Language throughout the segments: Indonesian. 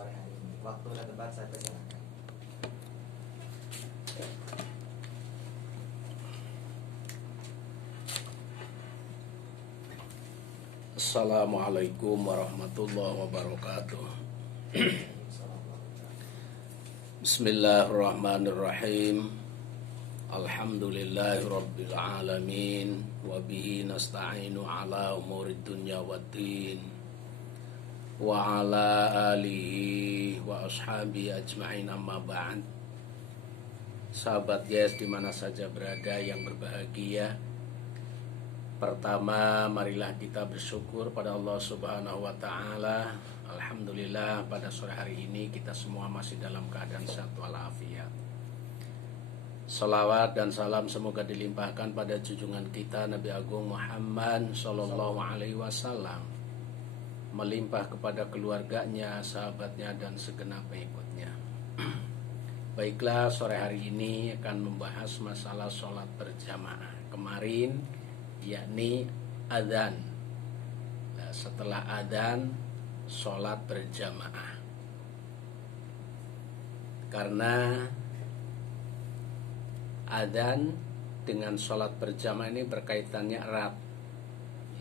sore hari ini. Waktu dan tempat saya persilakan. Assalamualaikum warahmatullahi wabarakatuh. Bismillahirrahmanirrahim. Alhamdulillahi rabbil alamin. Wabihi nasta'inu ala umurid dunya waddin. Wa ala alihi wa ashabi ajma'in, amma ba'd. Sahabat Yes dimana saja berada yang berbahagia, pertama marilah kita bersyukur pada Allah Subhanahu wa ta'ala. Alhamdulillah pada sore hari ini kita semua masih dalam keadaan sehat walafiat. Salawat dan salam semoga dilimpahkan pada junjungan kita Nabi Agung Muhammad Sallallahu Alaihi Wasallam, melimpah kepada keluarganya, sahabatnya, dan segenap pengikutnya. Baiklah, sore hari ini akan membahas masalah sholat berjamaah kemarin, yakni adzan. Nah, setelah adzan, sholat berjamaah. Karena adzan dengan sholat berjamaah ini berkaitannya erat.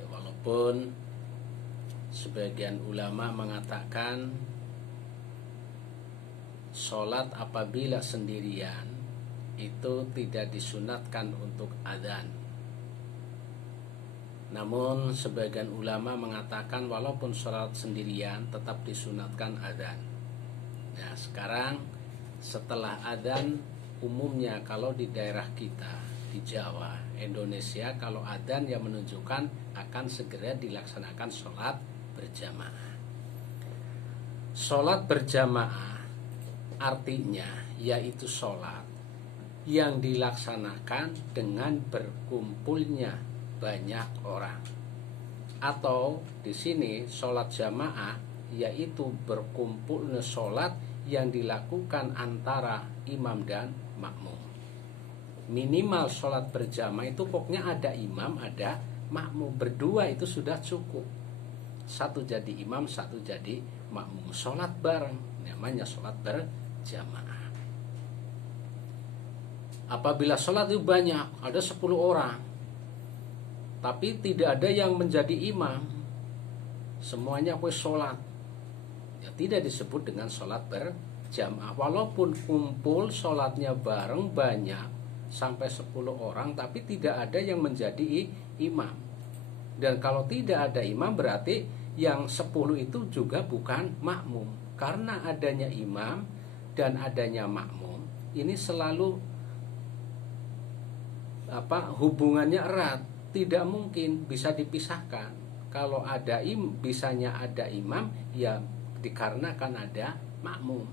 Ya, walaupun sebagian ulama mengatakan sholat apabila sendirian itu tidak disunatkan untuk adzan. Namun sebagian ulama mengatakan walaupun sholat sendirian tetap disunatkan adzan. Nah, sekarang setelah adzan, umumnya kalau di daerah kita di Jawa, Indonesia, kalau adzan yang menunjukkan akan segera dilaksanakan sholat berjamaah. Sholat berjamaah artinya yaitu sholat yang dilaksanakan dengan berkumpulnya banyak orang. Atau di sini sholat jamaah yaitu berkumpulnya sholat yang dilakukan antara imam dan makmum. Minimal sholat berjamaah itu pokoknya ada imam, ada makmum. Berdua itu sudah cukup. Satu jadi imam, satu jadi makmum. Sholat bareng, namanya sholat berjamaah. Apabila sholat itu banyak, ada 10 orang, tapi tidak ada yang menjadi imam, semuanya sholat, ya tidak disebut dengan sholat berjamaah. Walaupun kumpul sholatnya bareng banyak sampai 10 orang, tapi tidak ada yang menjadi imam. Dan kalau tidak ada imam berarti yang 10 itu juga bukan makmum. Karena adanya imam dan adanya makmum ini selalu hubungannya erat, tidak mungkin bisa dipisahkan. Kalau ada bisanya ada imam, ya dikarenakan ada makmum.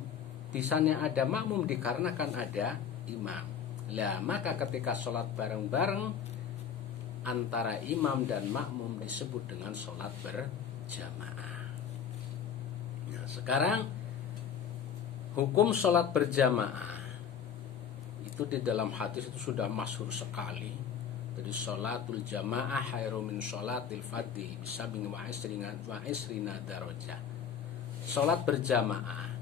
Bisanya ada makmum dikarenakan ada imam. Lah, maka ketika sholat bareng-bareng antara imam dan makmum disebut dengan sholat berjamaah. Nah, sekarang hukum sholat berjamaah itu di dalam hadis itu sudah masyhur sekali. Jadi sholatul jamaah khairu min sholatil fadhi bisab'in wa isrina darajah. Sholat berjamaah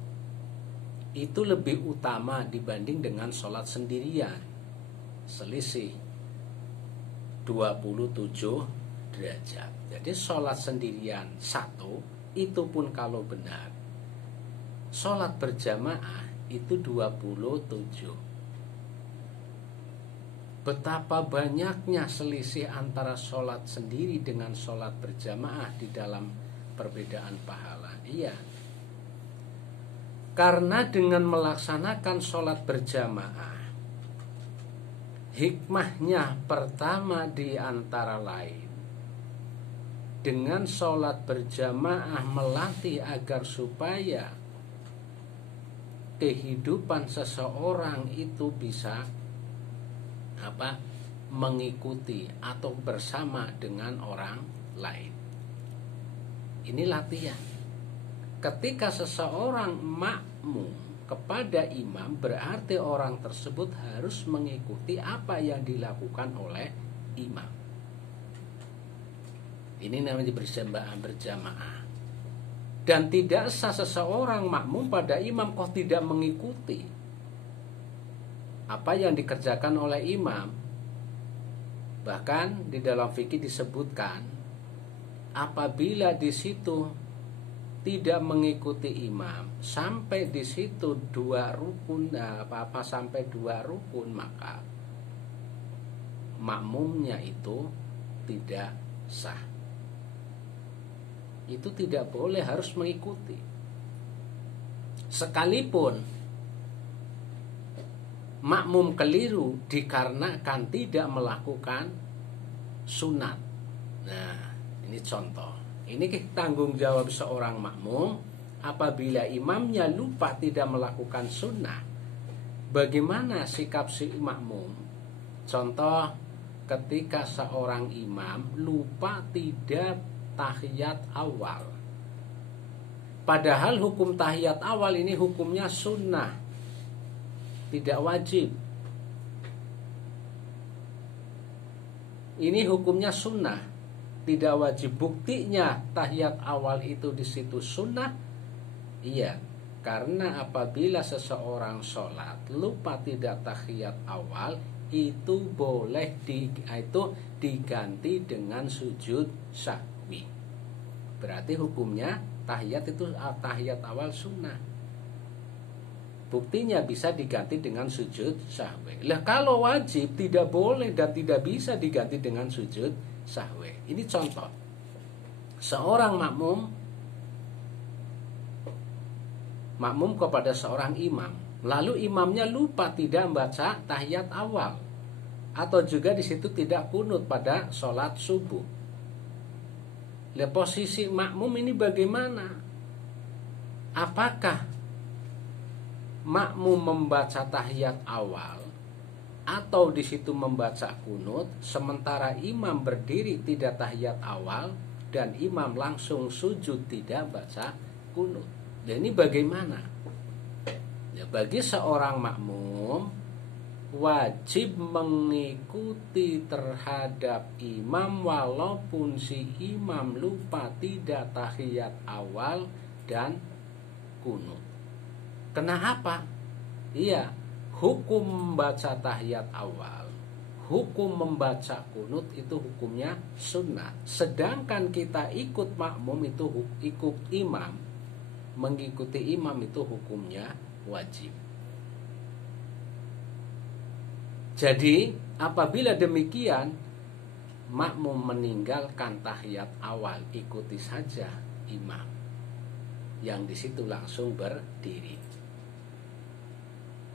itu lebih utama dibanding dengan sholat sendirian, selisih 27 derajat. Jadi sholat sendirian satu, itu pun kalau benar. Sholat berjamaah itu 27. Betapa banyaknya selisih antara sholat sendiri dengan sholat berjamaah di dalam perbedaan pahala. Iya, karena dengan melaksanakan sholat berjamaah, hikmahnya pertama di antara lain, dengan sholat berjamaah melatih agar supaya kehidupan seseorang itu bisa mengikuti atau bersama dengan orang lain. Ini latihan. Ketika seseorang makmum kepada imam, berarti orang tersebut harus mengikuti apa yang dilakukan oleh imam. Ini namanya berjamaah. Dan tidak sah seseorang makmum pada imam kok tidak mengikuti apa yang dikerjakan oleh imam. Bahkan di dalam fikih disebutkan, apabila di situ tidak mengikuti imam sampai di situ sampai dua rukun, maka makmumnya itu tidak sah. Itu tidak boleh, harus mengikuti. Sekalipun makmum keliru dikarenakan tidak melakukan sunat. Nah, ini contoh. Ini tanggung jawab seorang makmum apabila imamnya lupa tidak melakukan sunnah. Bagaimana sikap si makmum? Contoh, ketika seorang imam lupa tidak tahiyat awal. Padahal hukum tahiyat awal ini hukumnya sunnah, tidak wajib. Ini hukumnya sunnah, tidak wajib. Buktinya tahiyat awal itu di situ sunnah. Iya, karena apabila seseorang sholat lupa tidak tahiyat awal, itu boleh diganti dengan sujud sahwi. Berarti hukumnya tahiyat itu tahiyat awal sunnah. Buktinya bisa diganti dengan sujud sahwi. Lah kalau wajib tidak boleh dan tidak bisa diganti dengan sujud sahwi. Ini contoh. Seorang makmum kepada seorang imam, lalu imamnya lupa tidak membaca tahiyat awal, atau juga di situ tidak kunut pada sholat subuh. Lah posisi makmum ini bagaimana? Apakah makmum membaca tahiyat awal atau di situ membaca kunut, sementara imam berdiri tidak tahiyat awal dan imam langsung sujud tidak baca kunut? Dan ini bagaimana? Ya, bagi seorang makmum wajib mengikuti terhadap imam walaupun si imam lupa tidak tahiyat awal dan kunut. Kenapa? Iya, hukum membaca tahiyat awal, hukum membaca kunut itu hukumnya sunnah. Sedangkan kita ikut makmum itu ikut imam, mengikuti imam itu hukumnya wajib. Jadi apabila demikian, makmum meninggalkan tahiyat awal, ikuti saja imam yang di situ langsung berdiri.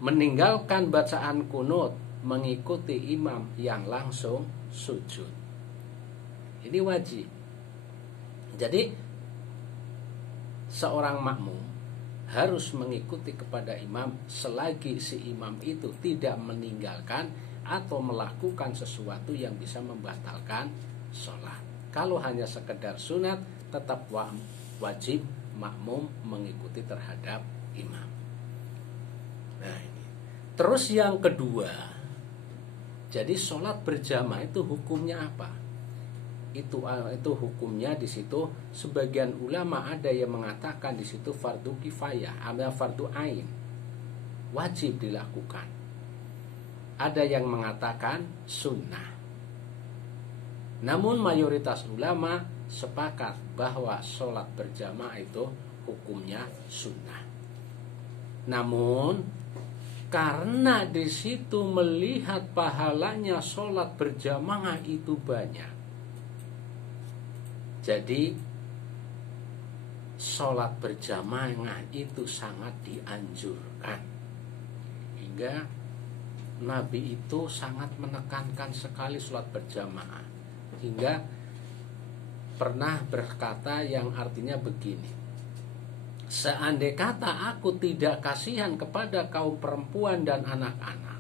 Meninggalkan bacaan kunut, mengikuti imam yang langsung sujud. Ini wajib. Jadi seorang makmum harus mengikuti kepada imam selagi si imam itu tidak meninggalkan atau melakukan sesuatu yang bisa membatalkan sholat. Kalau hanya sekedar sunat, tetap wajib makmum mengikuti terhadap imam. Nah ini. Terus yang kedua, jadi sholat berjamaah itu hukumnya apa? Itu hukumnya di situ sebagian ulama ada yang mengatakan di situ fardu kifayah, ada fardu ain, wajib dilakukan. Ada yang mengatakan sunnah. Namun mayoritas ulama sepakat bahwa sholat berjamaah itu hukumnya sunnah. Namun karena di situ melihat pahalanya sholat berjamaah itu banyak, jadi sholat berjamaah itu sangat dianjurkan. Hingga Nabi itu sangat menekankan sekali sholat berjamaah. Hingga pernah berkata yang artinya begini: seandai kata aku tidak kasihan kepada kaum perempuan dan anak-anak,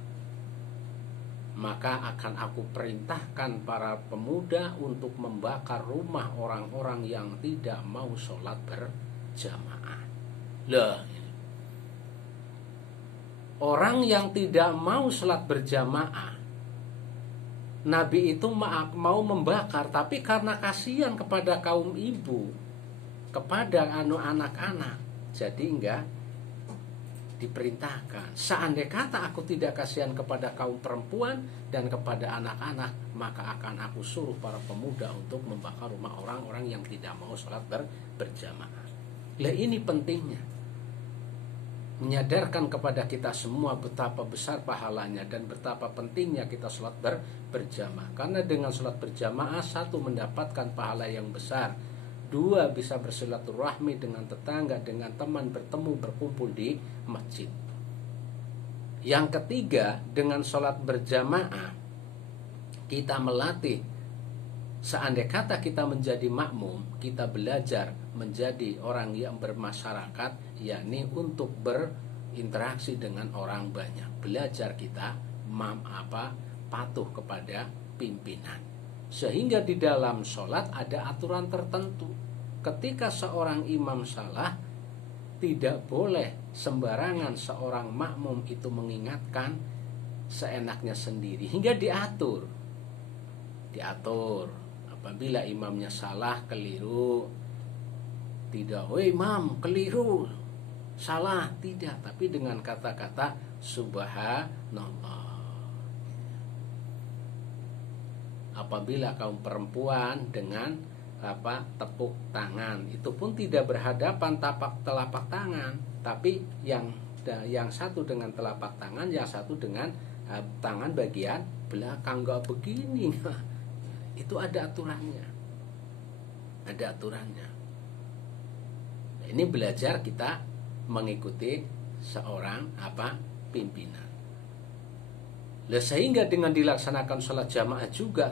maka akan aku perintahkan para pemuda untuk membakar rumah orang-orang yang tidak mau sholat berjamaah. Loh, orang yang tidak mau sholat berjamaah, Nabi itu mau membakar, tapi karena kasihan kepada kaum ibu, kepada anak-anak, jadi enggak diperintahkan. Seandai kata aku tidak kasihan kepada kaum perempuan dan kepada anak-anak, maka akan aku suruh para pemuda untuk membakar rumah orang-orang yang tidak mau sholat berjamaah. Lah ini pentingnya, menyadarkan kepada kita semua betapa besar pahalanya dan betapa pentingnya kita sholat berjamaah. Karena dengan sholat berjamaah, satu, mendapatkan pahala yang besar, dua, bisa bersilaturahmi dengan tetangga, dengan teman, bertemu, berkumpul di masjid. Yang ketiga, dengan sholat berjamaah kita melatih, seandai kata kita menjadi makmum, kita belajar menjadi orang yang bermasyarakat, yakni untuk berinteraksi dengan orang banyak. Belajar kita patuh kepada pimpinan. Sehingga di dalam sholat ada aturan tertentu. Ketika seorang imam salah, tidak boleh sembarangan seorang makmum itu mengingatkan seenaknya sendiri, hingga diatur. Apabila imamnya salah, keliru, tidak, "Oh imam, keliru, salah," tidak, tapi dengan kata-kata subhanallah. Apabila kaum perempuan dengan tepuk tangan, itu pun tidak berhadapan telapak tangan, tapi yang satu dengan telapak tangan, yang satu dengan tangan bagian belakang, enggak begini. Itu ada aturannya. Nah, ini belajar kita mengikuti seorang pimpinan. Sehingga dengan dilaksanakan sholat jamaah juga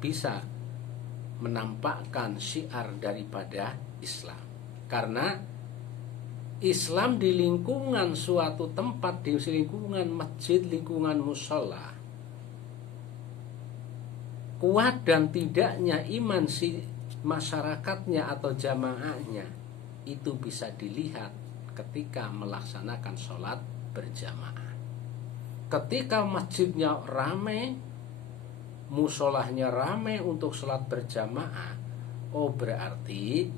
bisa menampakkan syiar daripada Islam. Karena Islam di lingkungan suatu tempat, di lingkungan masjid, lingkungan musola, kuat dan tidaknya iman si masyarakatnya atau jamaahnya itu bisa dilihat ketika melaksanakan sholat berjamaah. Ketika masjidnya ramai, musolahnya ramai untuk sholat berjamaah, berarti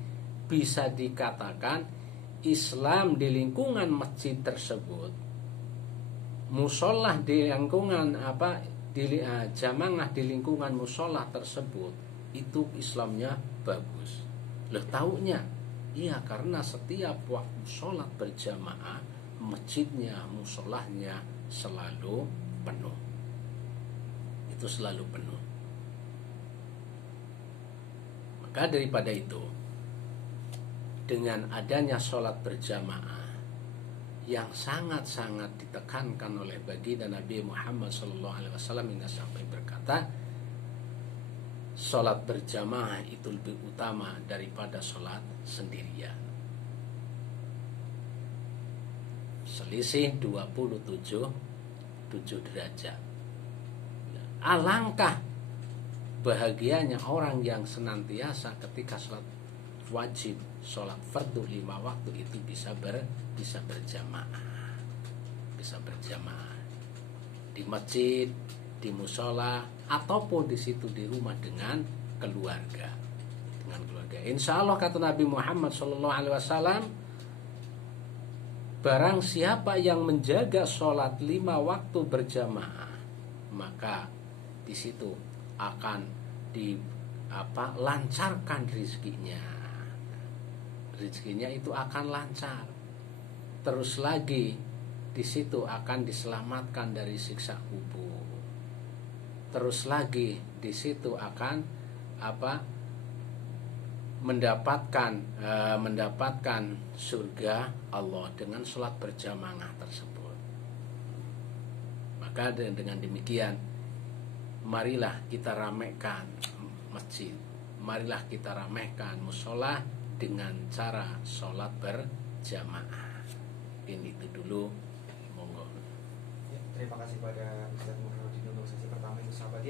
bisa dikatakan Islam di lingkungan masjid tersebut, musolah di lingkungan jamaah di lingkungan musolah tersebut, itu Islamnya bagus. Taunya, iya, karena setiap waktu sholat berjamaah, masjidnya, musolahnya selalu penuh. Itu selalu penuh. Maka daripada itu, dengan adanya sholat berjamaah yang sangat-sangat ditekankan oleh baginda Nabi Muhammad SAW, hingga sampai berkata, sholat berjamaah itu lebih utama daripada sholat sendirian. Selisih 27 derajat. Alangkah bahagianya orang yang senantiasa ketika sholat wajib, sholat fardu 5 waktu itu bisa berjamaah, di masjid, di musola, ataupun di situ di rumah dengan keluarga. Insya Allah, kata Nabi Muhammad SAW, barang siapa yang menjaga sholat 5 waktu berjamaah, maka di situ akan lancarkan rezekinya itu akan lancar. Terus lagi di situ akan diselamatkan dari siksa kubur. Terus lagi di situ akan mendapatkan surga Allah dengan sholat berjamaah tersebut. Maka dengan demikian, marilah kita ramaikan masjid, marilah kita ramaikan musola dengan cara sholat berjamaah. Ini itu dulu, monggo. Ya, terima kasih pada Ustaz Muharrudin untuk sesi pertama itu, sahabat.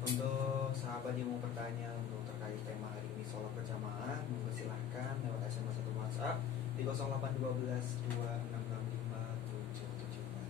Untuk sahabat yang mau bertanya untuk terkait tema hari ini sholat berjamaah, monggo silahkan lewat SMS atau WhatsApp di 0812 2665 774.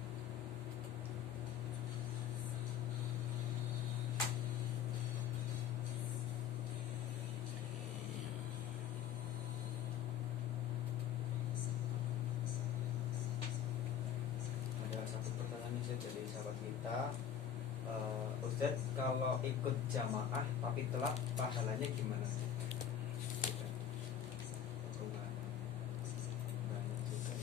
Ustaz, kalau ikut jamaah tapi telat pahalanya gimana? Banyak juga ya.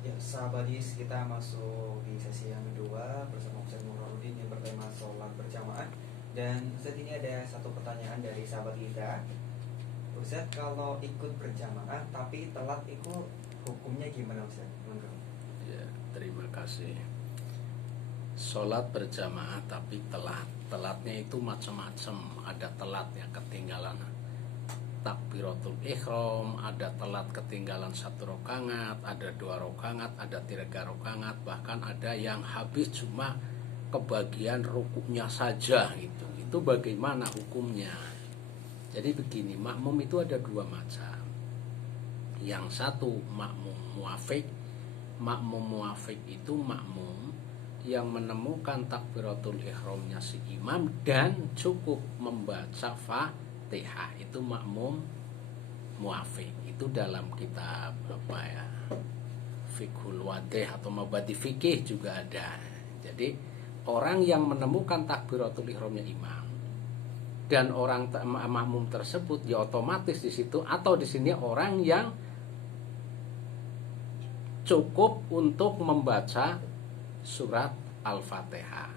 Ya, sahabatis, kita masuk di sesi yang kedua bersama Ustaz Nurudin yang bertema sholat berjamaah. Dan Ustaz, ini ada satu pertanyaan dari sahabat kita. Ustaz, kalau ikut berjamaah tapi telat itu hukumnya gimana Ustaz? Ya, terima kasih. Sholat berjamaah tapi telat. Telatnya itu macam-macam. Ada telat yang ketinggalan takbiratul ihram, ada telat ketinggalan 1 rakaat, ada 2 rakaat, ada 3 rakaat, bahkan ada yang habis cuma kebagian rukuknya saja. Itu bagaimana hukumnya? Jadi begini, makmum itu ada 2 macam. Yang satu makmum muafik. Makmum muafik itu makmum yang menemukan takbiratul ihramnya si imam dan cukup membaca Fatihah, itu makmum muafik. Itu dalam kitab apa ya, Fiqhul Wadih atau Mabadi Fikih juga ada. Jadi orang yang menemukan takbiratul ihramnya imam dan orang makmum tersebut ya otomatis di situ, atau di sini orang yang cukup untuk membaca surat Al-Fatihah,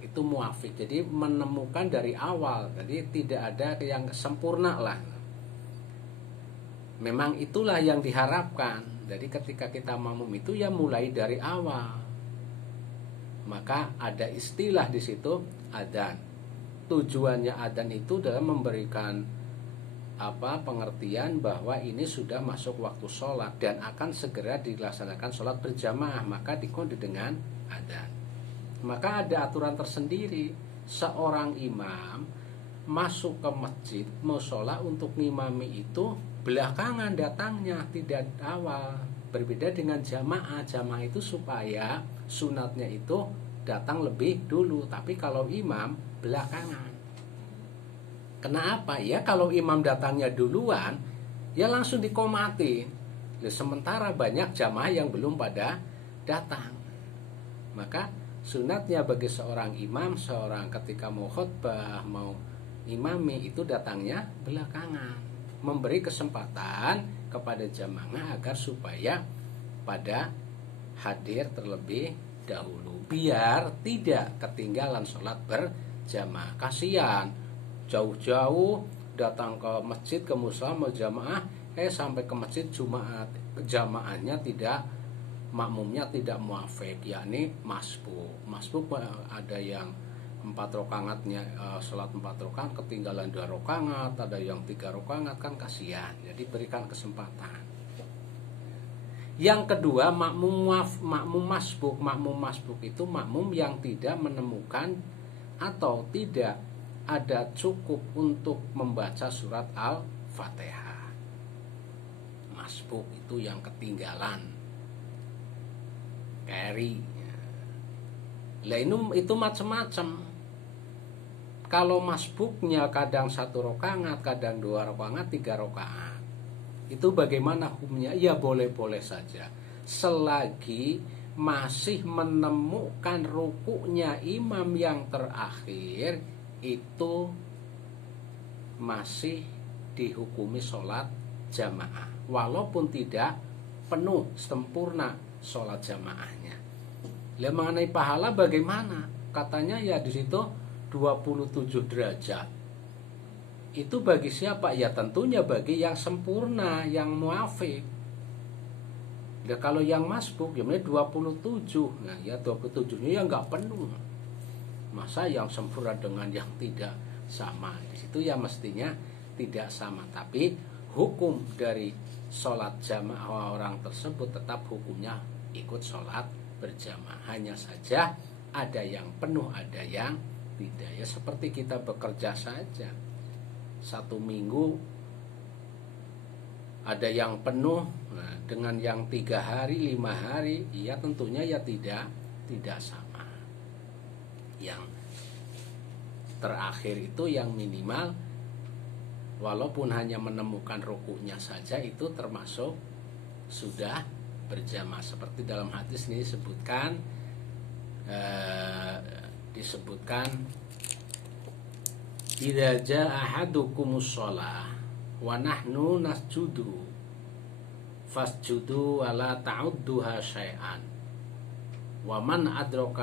itu muafik. Jadi menemukan dari awal, jadi tidak ada yang sempurna lah. Memang itulah yang diharapkan. Jadi ketika kita makmum itu ya mulai dari awal. Maka ada istilah di situ adzan. Tujuannya adzan itu dalam memberikan pengertian bahwa ini sudah masuk waktu sholat dan akan segera dilaksanakan sholat berjamaah, maka dikode dengan adzan. Maka ada aturan tersendiri. Seorang imam masuk ke masjid mau sholat untuk ngimami itu belakangan datangnya, tidak awal. Berbeda dengan jamaah. Jamaah itu supaya sunatnya itu datang lebih dulu, tapi kalau imam belakangan. Kenapa? Ya kalau imam datangnya duluan, ya langsung dikomatin. Sementara banyak jamaah yang belum pada datang. Maka sunatnya bagi seorang imam, seorang ketika mau khutbah, mau imami itu datangnya belakangan. Memberi kesempatan kepada jamaah agar supaya pada hadir terlebih dahulu. Biar tidak ketinggalan sholat berjamaah. Kasihan jauh-jauh datang ke masjid, ke musala mau jamaah, sampai ke masjid Jumat jamaahnya tidak, makmumnya tidak muafik, yakni masbuk. Masbuk ada yang 4 rakaatnya sholat 4 rakaat ketinggalan 2 rakaat, ada yang 3 rakaat, kan kasihan. Jadi berikan kesempatan. Yang kedua, makmum masbuk. Makmum masbuk itu makmum yang tidak menemukan atau tidak ada cukup untuk membaca surat Al-Fatihah. Masbuk itu yang ketinggalan, carry. Lah itu macam-macam. Kalau masbuknya kadang 1 rakaat, kadang 2 rakaat, 3 rakaat, itu bagaimana hukumnya? Ya boleh-boleh saja, selagi masih menemukan rukuknya imam yang terakhir, itu masih dihukumi sholat jamaah, walaupun tidak penuh sempurna sholat jamaahnya. Lah mengenai pahala bagaimana? Katanya ya di situ 27 derajat. Itu bagi siapa? Ya tentunya bagi yang sempurna, yang muafik. Ya kalau yang masbuk ya 27. Nah ya 27-nya ya nggak penuh. Masa yang sempurna dengan yang tidak sama? Di situ ya mestinya tidak sama. Tapi hukum dari sholat jamaah orang tersebut tetap hukumnya ikut sholat berjamaah. Hanya saja ada yang penuh, ada yang tidak. Ya seperti kita bekerja saja. 1 minggu ada yang penuh, nah, dengan yang 3 hari, 5 hari, ya tentunya ya tidak sama. Yang terakhir itu yang minimal, walaupun hanya menemukan rukuknya saja, itu termasuk sudah berjamaah. Seperti dalam hadis ini disebutkan idza jaa ahadukumus shalah wa nahnu nasjudu fasjudu wa la ta'udduha syai'an wa man adraka